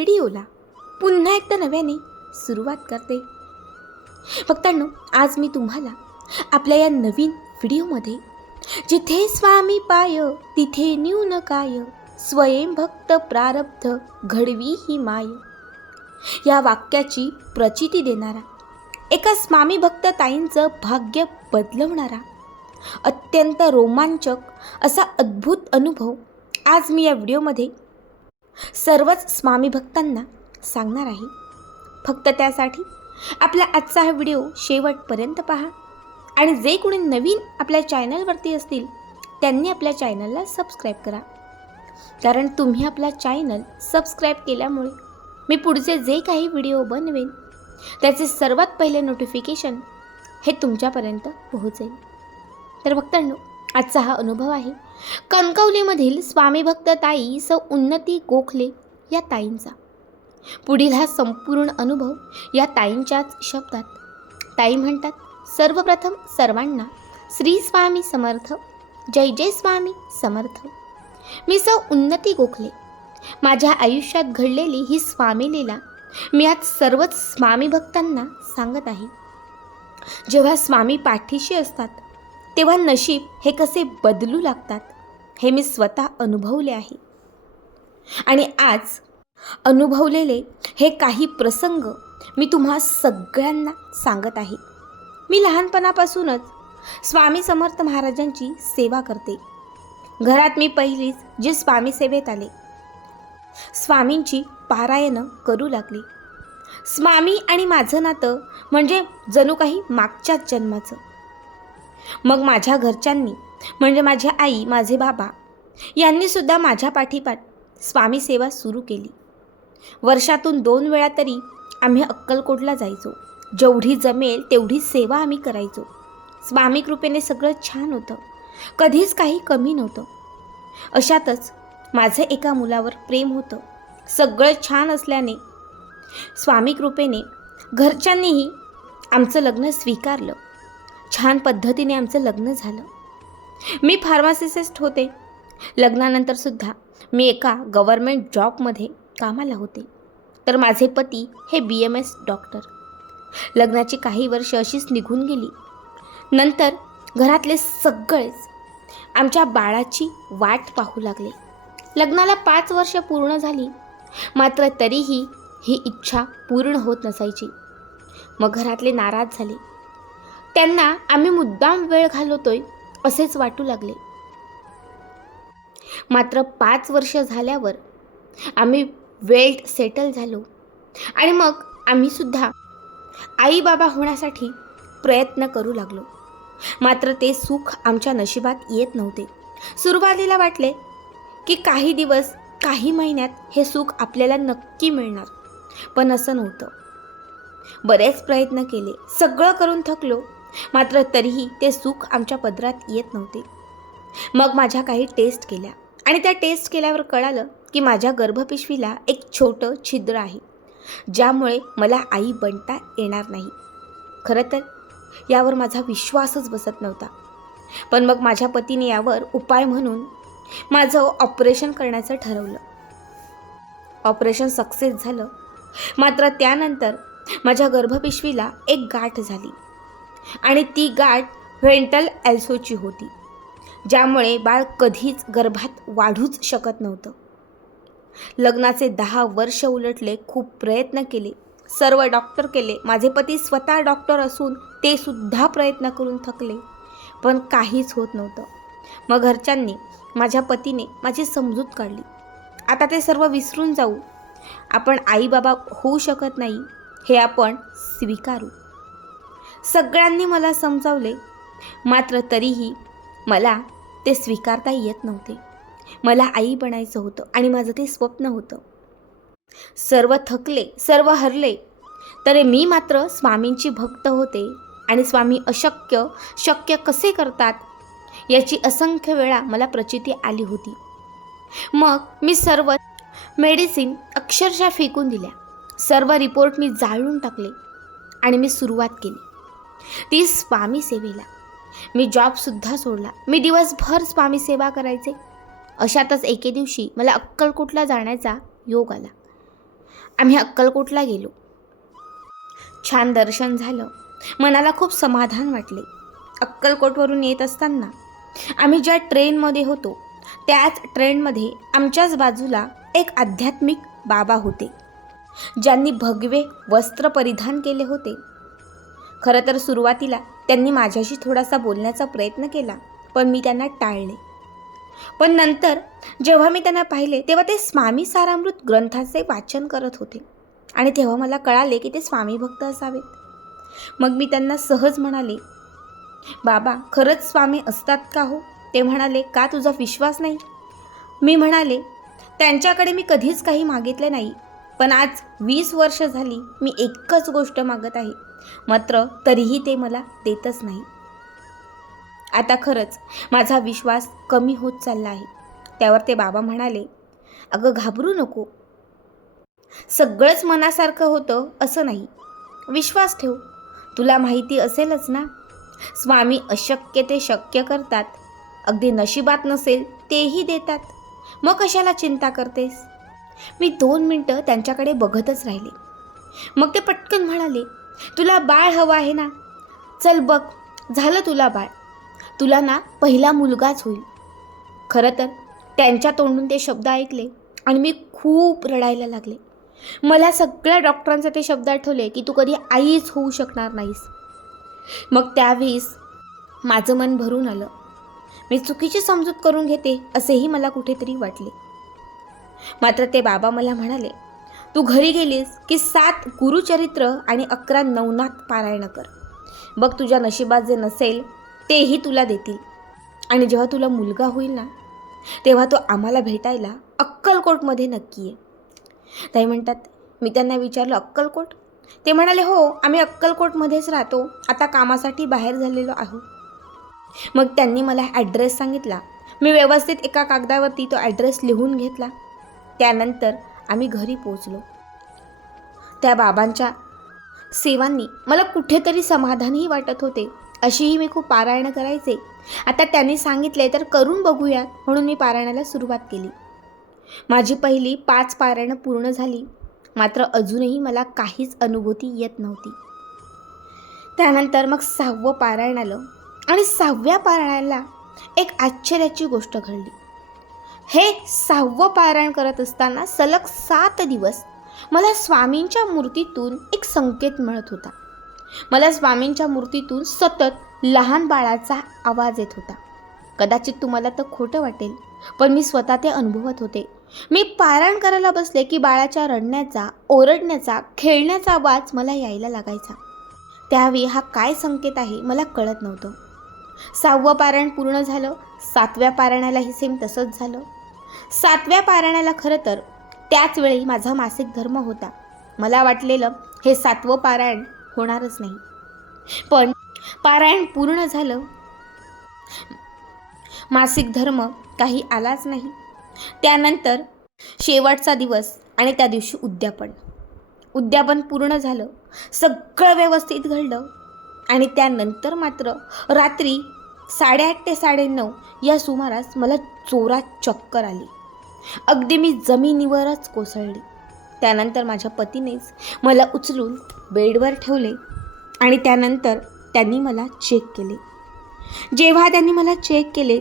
व्हिडिओला पुन्हा एकदा नव्याने सुरुवात करते. भक्तांनो आज मी तुम्हाला आपल्या या नवीन व्हिडिओमध्ये जिथे स्वामी पाय तिथे न्यून काय स्वयंभक्त प्रारब्ध घडवी ही माय या वाक्याची प्रचिती देणारा एका स्वामी भक्त ताईंचं भाग्य बदलवणारा अत्यंत रोमांचक असा अद्भुत अनुभव आज मी या व्हिडिओमध्ये सर्वच स्वामी भक्तांना सांगणार आहे. फक्त त्यासाठी आपला आजचा हा व्हिडिओ शेवटपर्यंत पहा. आणि जे कोणी नवीन आपल्या चॅनलवरती असतील त्यांनी आपल्या चॅनलला सबस्क्राईब करा. कारण तुम्ही आपला चॅनल सबस्क्राईब केल्यामुळे मी पुढचे जे काही व्हिडिओ बनवेन त्याचे सर्वात पहिले नोटिफिकेशन हे तुमच्यापर्यंत पोहोचेल. तर भक्तांनो आजचा हा अनुभव आहे. कणकवलीमधील स्वामी भक्त ताई सौ उन्नती गोखले या ताईंचा. पुढील हा संपूर्ण अनुभव या ताईंच्याच शब्दात. ताई म्हणतात सर्वप्रथम सर्वांना श्री स्वामी समर्थ जय जय स्वामी समर्थ. मी सौ उन्नती गोखले. माझ्या आयुष्यात घडलेली ही स्वामी लीला मी आज सर्वच स्वामी भक्तांना सांगत आहे. जेव्हा स्वामी पाठीशी असतात तेव्हा नशीब हे कसे बदलू लागतात हे मी स्वतः अनुभवले आहे. आणि आज अनुभवलेले हे काही प्रसंग मी तुम्हा सगळ्यांना सांगत आहे. मी लहानपणापासूनच स्वामी समर्थ महाराजांची सेवा करते. घरात मी पहिलीच जे स्वामी सेवेत आले. स्वामींची पारायणं करू लागली. स्वामी आणि माझं नातं म्हणजे जणू काही मागच्याच जन्माचं. मग माझ्या घरच्यांनी म्हणजे माझी आई माझे बाबा यांनी सुद्धा माझ्या पाठीपाठ स्वामी सेवा सुरू केली. वर्षातून दोन वेळा तरी आम्ही अक्कलकोटला जायचो. जेवढी जमेल तेवढी सेवा आम्ही करायचो. स्वामी कृपेने सगळं छान होतं. कधीच काही कमी नव्हतं. अशातच माझं एका मुलावर प्रेम होतं. सगळं छान असल्याने स्वामी कृपेने घरच्यांनीही आमचं लग्न स्वीकारलं. छान पद्धतीने आमचं लग्न झालं. मी फार्मासिसिस्ट होते. लग्नानंतरसुद्धा मी एका गव्हर्मेंट जॉबमध्ये कामाला होते. तर माझे पती हे बी एम एस डॉक्टर लग्नाची काही वर्ष अशीच निघून गेली. नंतर घरातले सगळेच आमच्या बाळाची वाट पाहू लागले. लग्नाला पाच वर्ष पूर्ण झाली. मात्र तरीही ही इच्छा पूर्ण होत नसायची. मग घरातले नाराज झाले. त्यांना आम्ही मुद्दाम वेळ घालवतोय असेच वाटू लागले. मात्र पाच वर्ष झाल्यावर आम्ही वेल्ट सेटल झालो आणि मग आम्ही सुद्धा आई बाबा होण्यासाठी प्रयत्न करू लागलो. मात्र ते सुख आमच्या नशिबात येत नव्हते. सुरुवातीला वाटले की काही दिवस काही महिन्यात हे सुख आपल्याला नक्की मिळणार पण असं नव्हतं. बरेच प्रयत्न केले सगळं करून थकलो मात्र तरीही ते सुख आमच्या पदरात येत नव्हते. मग माझ्या काही टेस्ट केल्या आणि त्या टेस्ट केल्यावर कळालं की माझ्या गर्भपिशवीला एक छोटं छिद्र आहे ज्यामुळे मला आई बनता येणार नाही. खरं तर यावर माझा विश्वासच बसत नव्हता. पण मग माझ्या पतीने यावर उपाय म्हणून माझं ऑपरेशन करण्याचं ठरवलं. ऑपरेशन सक्सेस झालं. मात्र त्यानंतर माझ्या गर्भपिशवीला एक गाठ झाली. आणि ती गाठ व्हेंटल ॲल्सोची होती ज्यामुळे बाळ कधीच गर्भात वाढूच शकत नव्हतं. लग्नाचे दहा वर्ष उलटले खूप प्रयत्न केले. सर्व डॉक्टर केले. माझे पती स्वतः डॉक्टर असून ते सुद्धा प्रयत्न करून थकले. पण काहीच होत नव्हतं. मग घरच्यांनी माझ्या पतीने माझी समजूत काढली. आता ते सर्व विसरून जाऊ. आपण आई बाबा होऊ शकत नाही हे आपण स्वीकारू. सगळ्यांनी मला समजावले. मात्र तरीही मला ते स्वीकारता येत नव्हते. मला आई बनायचं होतं आणि माझं ते स्वप्न होतं. सर्व थकले सर्व हरले. तरी मी मात्र स्वामींची भक्त होते आणि स्वामी अशक्य शक्य कसे करतात याची असंख्य वेळा मला प्रचिती आली होती. मग मी सर्व मेडिसिन अक्षरशः फेकून दिल्या. सर्व रिपोर्ट मी जाळून टाकले आणि मी सुरुवात केली. ती स्वामीसेवेला मी जॉबसुद्धा सोडला. मी दिवसभर स्वामी सेवा करायचे. अशातच एके दिवशी मला अक्कलकोटला जाण्याचा योग आला. आम्ही अक्कलकोटला गेलो. छान दर्शन झालं. मनाला खूप समाधान वाटले. अक्कलकोटवरून येत असताना आम्ही ज्या ट्रेनमध्ये होतो त्याच ट्रेनमध्ये आमच्याच बाजूला एक आध्यात्मिक बाबा होते ज्यांनी भगवे वस्त्र परिधान केले होते. खरं तर सुरुवातीला त्यांनी माझ्याशी थोडासा बोलण्याचा प्रयत्न केला पण मी त्यांना टाळले. पण नंतर जेव्हा मी त्यांना पाहिले तेव्हा ते स्वामी सारामृत ग्रंथाचे वाचन करत होते. आणि तेव्हा मला कळाले की ते स्वामी भक्त असावेत. मग मी त्यांना सहज म्हणाले बाबा खरंच स्वामी असतात का हो? ते म्हणाले का तुझा विश्वास नाही? मी म्हणाले त्यांच्याकडे मी कधीच काही मागितले नाही पण आज वीस वर्ष झाली मी एकच गोष्ट मागत आहे. मात्र तरीही ते मला देतच नाही. आता खरंच माझा विश्वास कमी होत चालला आहे. त्यावर ते बाबा म्हणाले अगं घाबरू नको. सगळंच मनासारखं होतं असं नाही. विश्वास ठेव. तुला माहिती असेलच ना? स्वामी अशक्य ते शक्य करतात. अगदी नशिबात नसेल तेही देतात. मग कशाला चिंता करतेस? मी दोन मिनटं त्यांच्याकडे बघतच राहिले. मग ते पटकन म्हणाले तुला बाळ हवं आहे ना? चल बघ झालं तुला बाळ. तुला ना पहिला मुलगाच होईल. खरं तर त्यांच्या तोंडून ते शब्द ऐकले आणि मी खूप रडायला लागले. मला सगळ्या डॉक्टरांचे ते शब्द आठवले की तू कधी आईच होऊ शकणार नाहीस. मग त्यावेळीस माझं मन भरून आलं. मी चुकीची समजूत करून घेते असेही मला कुठेतरी वाटले. मात्र ते बाबा मला म्हणाले तू घरी गेलीस की सात गुरुचरित्र आणि अकरा नवनाथ पारायण कर. बघ तुझ्या नशिबात जे नसेल तेही तुला देतील. आणि जेव्हा तुला मुलगा होईल ना तेव्हा तो आम्हाला भेटायला अक्कलकोटमध्ये नक्की आहे ताई म्हणतात मी त्यांना विचारलं अक्कलकोट? ते म्हणाले हो आम्ही अक्कलकोटमध्येच राहतो. आता कामासाठी बाहेर झालेलो आहोत मग त्यांनी मला ॲड्रेस सांगितला. मी व्यवस्थित एका कागदावरती तो ॲड्रेस लिहून घेतला. त्यानंतर आम्ही घरी पोचलो. त्या बाबांच्या सेवांनी मला कुठेतरी समाधानही वाटत होते. अशीही मी खूप पारायणं करायचे. आता त्यांनी सांगितले तर करून बघूया म्हणून मी पारायणाला सुरुवात केली. माझी पहिली पाच पारायणं पूर्ण झाली. मात्र अजूनही मला काहीच अनुभूती येत नव्हती. त्यानंतर मग सहावं पारायण आलं आणि सहाव्या पारायणाला एक आश्चर्याची गोष्ट घडली. हे सहावं पारायण करत असताना सलग सात दिवस मला स्वामींच्या मूर्तीतून एक संकेत मिळत होता. मला स्वामींच्या मूर्तीतून सतत लहान बाळाचा आवाज येत होता. कदाचित तुम्हाला तर खोटं वाटेल पण मी स्वतः ते अनुभवत होते. मी पारायण करायला बसले की बाळाच्या रडण्याचा ओरडण्याचा खेळण्याचा आवाज मला यायला लागायचा. त्यावेळी हा काय संकेत आहे मला कळत नव्हतं. सहावं पारायण पूर्ण झालं सातव्या पारायणालाही सेम तसंच झालं. सातव्या पारायणाला खरं तर त्याच वेळी माझा मासिक धर्म होता. मला वाटलेलं हे सातवं पारायण होणारच नाही. पण पारायण पूर्ण झालं मासिक धर्म काही आलाच नाही. त्यानंतर शेवटचा दिवस आणि त्या दिवशी उद्यापन. उद्यापन पूर्ण झालं सगळं व्यवस्थित घडलं आणि त्यानंतर मात्र रात्री साडेआठ ते साडेनऊ या सुमारास मला जोरात चक्कर आली. अगदी मी जमिनीवरच कोसळली. त्यानंतर माझ्या पतीनेच मला उचलून बेडवर ठेवले आणि त्यानंतर त्यांनी मला चेक केले. जेव्हा त्यांनी मला चेक केले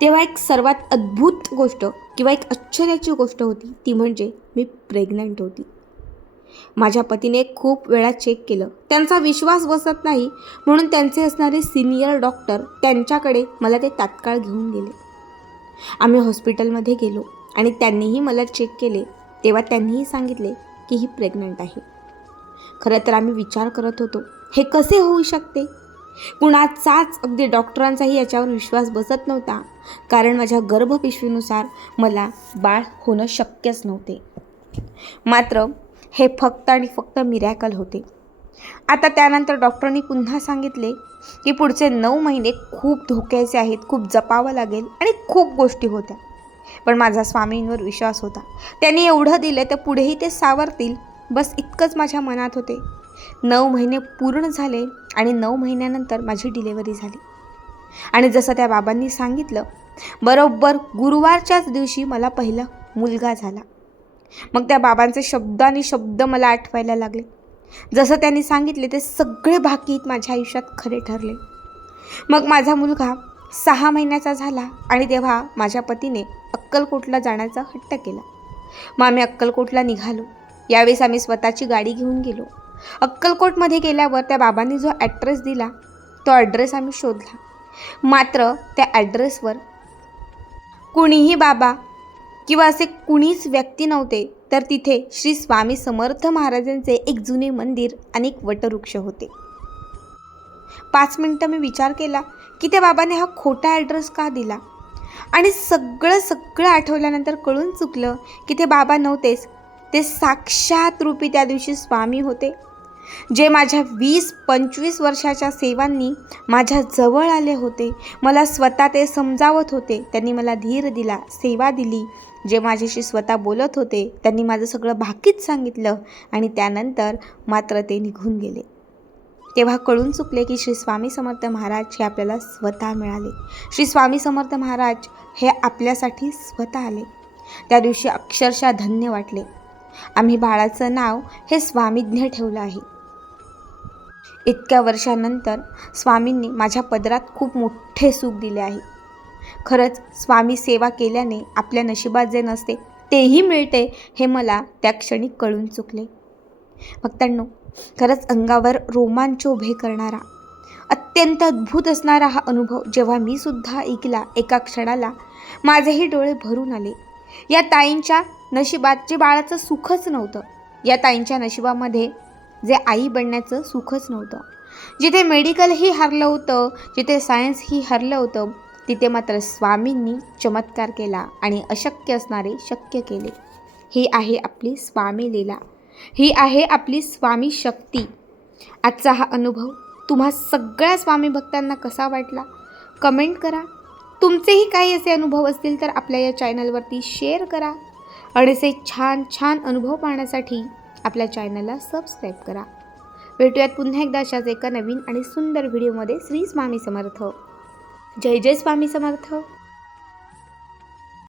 तेव्हा एक सर्वात अद्भुत गोष्ट किंवा एक आश्चर्याची गोष्ट होती ती म्हणजे मी प्रेग्नंट होती. माझ्या पतीने खूप वेळा चेक केलं. त्यांचा विश्वास बसत नाही म्हणून त्यांचे असणारे सिनियर डॉक्टर त्यांच्याकडे मला ते तात्काळ घेऊन गेले. आम्ही हॉस्पिटलमध्ये गेलो. आणि त्यांनीही मला चेक केले. तेव्हा त्यांनीही सांगितले की ही प्रेग्नंट आहे. खरं तर आम्ही विचार करत होतो हे कसे होऊ शकते? कुणाचाच अगदी डॉक्टरांचाही याच्यावर विश्वास बसत नव्हता. कारण माझ्या गर्भपिशवीनुसार मला बाळ होणं शक्यच नव्हते. मात्र हे फक्त आणि फक्त मिरॅकल होते. आता त्यानंतर डॉक्टरांनी पुन्हा सांगितले की पुढचे नऊ महिने खूप धोक्याचे आहेत खूप जपावं लागेल आणि खूप गोष्टी होत्या. पण माझा स्वामींवर विश्वास होता. त्यांनी एवढं दिलं तर पुढेही ते सावरतील. बस इतकंच माझ्या मनात होते. नऊ महिने पूर्ण झाले आणि नऊ महिन्यानंतर माझी डिलेवरी झाली. आणि जसं त्या बाबांनी सांगितलं बरोबर गुरुवारच्याच दिवशी मला पहिला मुलगा झाला. मग त्या बाबांचे शब्द आणि शब्द मला आठवायला लागले. जसं त्यांनी सांगितले ते सगळे भाकीत माझ्या आयुष्यात खरे ठरले. मग माझा मुलगा सहा महिन्याचा झाला आणि तेव्हा माझ्या पतीने अक्कलकोटला जाण्याचा हट्ट केला. मग आम्ही अक्कलकोटला निघालो. यावेळेस आम्ही स्वतःची गाडी घेऊन गेलो. अक्कलकोटमध्ये गेल्यावर त्या बाबांनी जो ॲड्रेस दिला तो ॲड्रेस आम्ही शोधला. मात्र त्या ॲड्रेसवर कुणीही बाबा किंवा असे कुणीच व्यक्ती नव्हते तर तिथे श्री स्वामी समर्थ महाराजांचे एक जुने मंदिर आणि एक वटवृक्ष होते. पाच मिनटं मी विचार केला की त्या बाबाने हा खोटा ॲड्रेस का दिला? आणि सगळं सगळं आठवल्यानंतर कळून चुकलं की ते बाबा नव्हतेच. ते साक्षात रूपी त्या दिवशी स्वामी होते. जे माझ्या वीस पंचवीस वर्षाच्या सेवांनी माझ्या जवळ आले होते मला स्वतः ते समजावत होते. त्यांनी मला धीर दिला सेवा दिली. जे माझ्याशी स्वतः बोलत होते त्यांनी माझं सगळं भाकीत सांगितलं आणि त्यानंतर मात्र ते निघून गेले. तेव्हा कळून चुकले की श्री स्वामी समर्थ महाराज हे आपल्याला स्वतः मिळाले. श्री स्वामी समर्थ महाराज हे आपल्यासाठी स्वतः आले. त्या दिवशी अक्षरशः धन्य वाटले. आम्ही बाळाचं नाव हे स्वामीज्ञ ठेवलं आहे. इतक्या वर्षानंतर स्वामींनी माझ्या पदरात खूप मोठे सुख दिले आहे. खरंच स्वामी सेवा केल्याने आपल्या नशिबात जे नसते तेही मिळते हे मला त्या क्षणी कळून चुकले. भक्तांनो खरंच अंगावर रोमांच उभे करणारा अत्यंत अद्भुत असणारा हा अनुभव जेव्हा मी सुद्धा ऐकला एका क्षणाला माझेही डोळे भरून आले. या ताईंच्या नशिबात जे बाळाचं सुखच नव्हतं. या ताईंच्या नशिबामध्ये जे आई बनण्याचं सुखच नव्हतं. जिथे मेडिकलही हरलं होतं जिथे सायन्सही हरलं होतं तिथे मात्र स्वामींनी चमत्कार केला आणि अशक्य असणारे शक्य केले. ही आहे आपली स्वामी लीला. ही आहे आपली स्वामी शक्ती. आजचा हा अनुभव तुम्हा सगळ्या स्वामी भक्तांना कसा वाटला? कमेंट करा. तुमचेही काही असे अनुभव असतील तर आपल्या या चॅनलवरती शेअर करा. आणि असे छान छान अनुभव पाहण्यासाठी आपल्या चॅनलला सबस्क्राईब करा. भेटूयात पुन्हा एकदा अशाच एका नवीन आणि सुंदर व्हिडिओमध्ये. श्री स्वामी समर्थ. जय जय स्वामी समर्थ.